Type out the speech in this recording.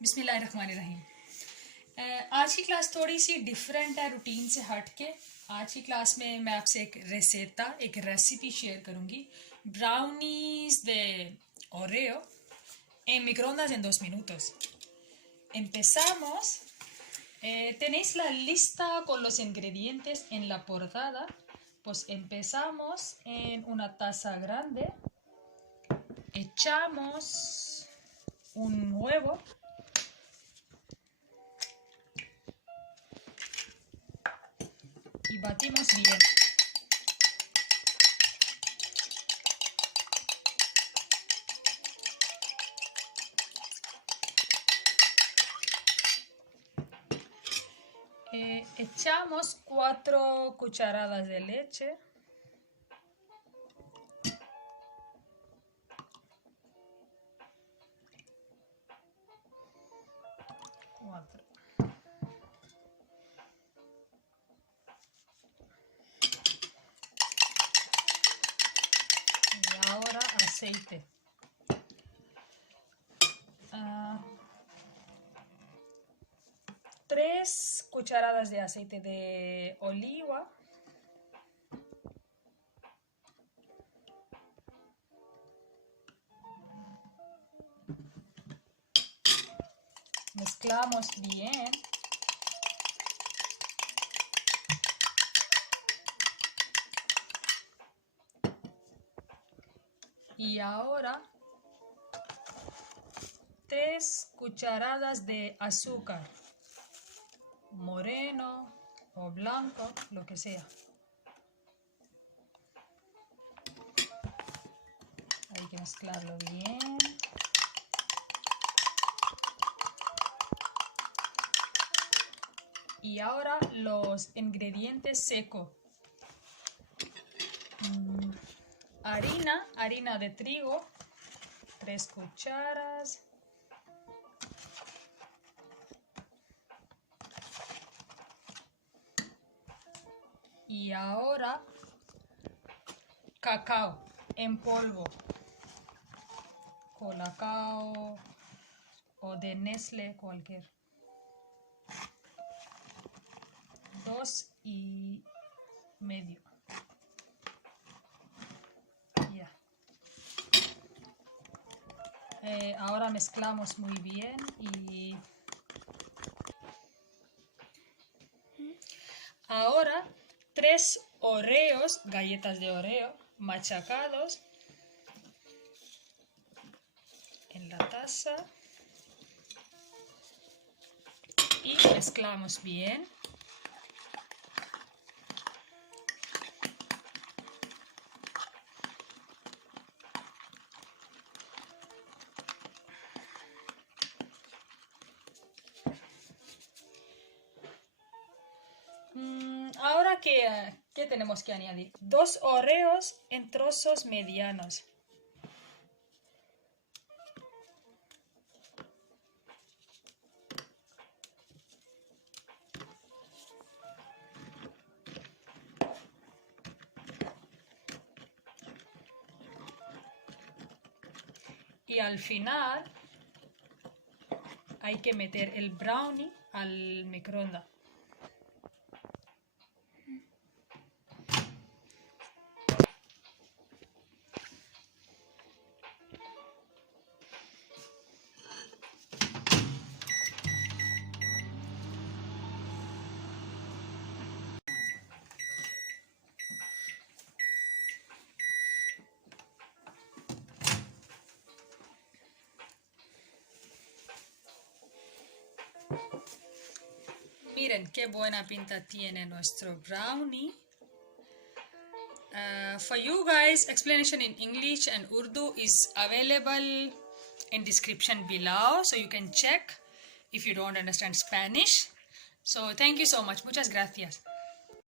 बिस्मिल्लाहिर्रहमानिर्रहीम। आज की क्लास थोड़ी सी डिफरेंट है रूटीन से हट के। आज की क्लास में मैं आपसे एक रेसिपी शेयर करूंगी, brownies de Oreo en microondas en 2 minutos. Empezamos. Tenéis la lista con los ingredientes en la portada. Pues empezamos en una taza grande. Echamos un huevo. Y batimos bien. Echamos 4 cucharadas de leche. Y ahora aceite. 3 cucharadas de aceite de oliva. Mezclamos bien. Y ahora 3 cucharadas de azúcar, moreno o blanco, lo que sea. Hay que mezclarlo bien. Y ahora los ingredientes secos. Harina de trigo, 3 cucharas. Y ahora cacao en polvo, Colacao o de Nestlé, cualquier. 2,5. Ya. Ahora mezclamos muy bien y ahora 3 Oreos, galletas de Oreo, machacados en la taza y mezclamos bien. Ahora ¿qué tenemos que añadir? 2 Oreos en trozos medianos. Y al final hay que meter el brownie al microondas. Miren qué buena pinta tiene nuestro brownie. For you guys, explanation in English and Urdu is available in description below, so you can check if you don't understand Spanish. So thank you so much. Muchas gracias.